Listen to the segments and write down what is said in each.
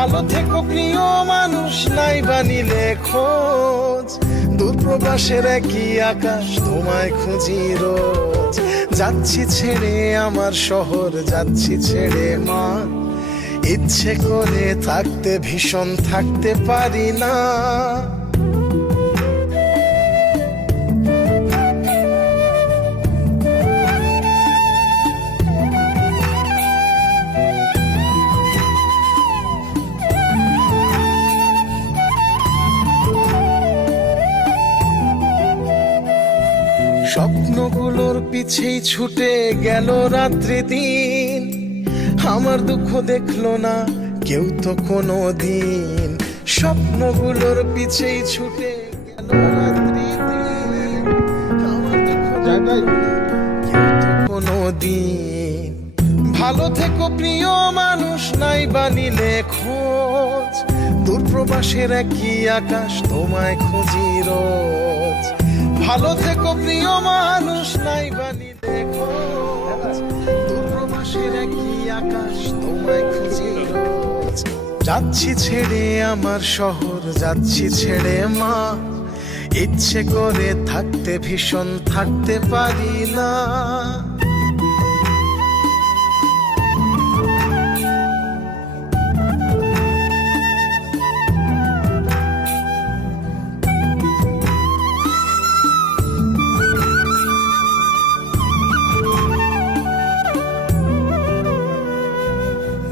ভালো থেকো, প্রিয় মানুষ নাই বানিলে খোঁজ। দূরপ্রবাসের একই আকাশ, তোমায় খুঁজি রোজ। যাচ্ছি ছেড়ে আমার শহর, যাচ্ছি ছেড়ে মা। ইচ্ছে করে থাকতে, ভীষণ থাকতে পারি না। স্বপ্নগুলোর পিছেই ছুটে গেল রাত্রি দিন। আমার দুঃখ দেখল না কেউ তো কোনো দিন স্বপ্নগুলোর পিছেই ছুটে গেল রাত্রি দিন। আমার দুঃখ কেউ কোনো দিন ভালো থেকো প্রিয় মানুষ, নাই বানিলে খোঁজ। দূরপ্রবাসের একই আকাশ, তোমায় খুঁজি রোজ। ভালো থেকো, প্রিয় মানুষ, নাই বানি দেখো। দূরপ্রবাসের কি আকাশ তোমায় খুঁজে যাচ্ছি ছেড়ে আমার শহর, যাচ্ছি ছেড়ে মা। ইচ্ছে করে থাকতে ভীষণ, থাকতে পারি না।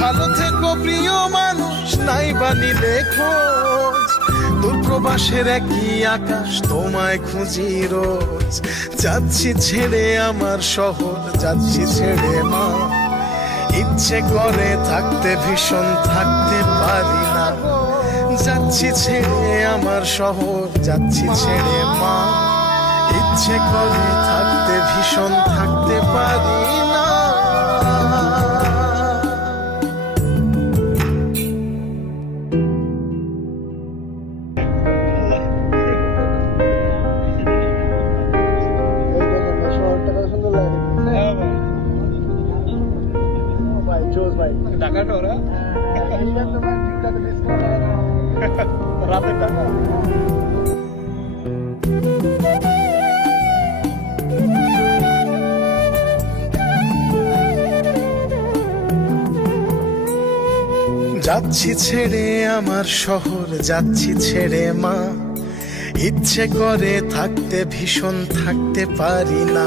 ভালো থেকো প্রিয় মানুষ, নাই বানিলে খোঁজ দূরপ্রবাসের একই আকাশ, তোমায় খুঁজি রোজ। যাচ্ছি ছেড়ে আমার শহর, যাচ্ছি ছেড়ে মা। ইচ্ছে করে থাকতে ভীষণ, থাকতে পারি না যাচ্ছি ছেড়ে আমার শহর, যাচ্ছি ছেড়ে মা। ইচ্ছে করে থাকতে ভীষণ, থাকতে পারি না টাকাটা ওরা? রাতের টাকা? যাচ্ছি ছেড়ে আমার শহর যাচ্ছি ছেড়ে মা। ইচ্ছে করে থাকতে ভীষণ থাকতে পারি না।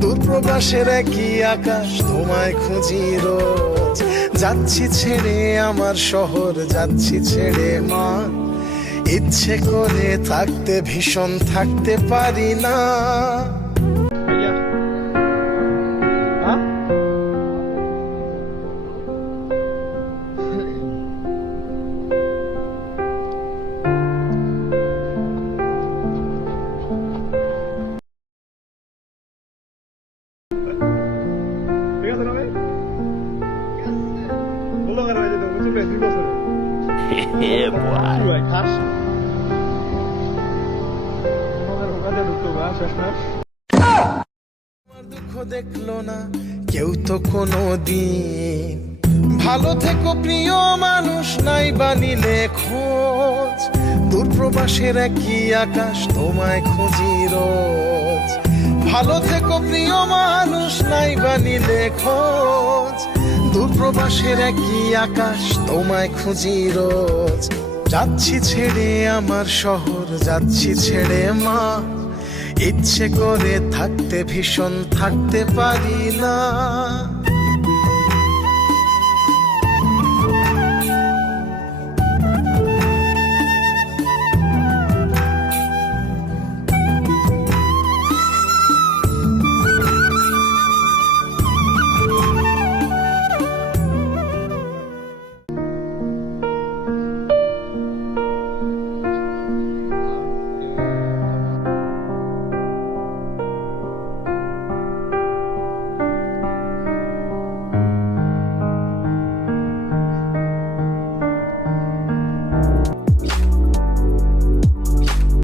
দূরপ্রবাসের একই আকাশ, তোমায় খুঁজি রোজ। যাচ্ছি ছেড়ে আমার শহর, যাচ্ছি ছেড়ে মা। ইচ্ছে করে থাকতে, ভীষণ থাকতে পারি না। দেখল না কেউ তো কোনো দিন ভালো থেকো প্রিয় মানুষ নাই বানিলে খোঁজ দূরপ্রবাসের একই আকাশ তোমায় খুঁজি রোজ ভালো থেকো প্রিয় মানুষ নাই বানিলে খোঁজ দূরপ্রবাসের একই আকাশ, তোমায় খুঁজি রোজ। যাচ্ছি ছেড়ে আমার শহর, যাচ্ছি ছেড়ে মা। ইচ্ছে করে থাকতে ভীষণ, থাকতে পারি না।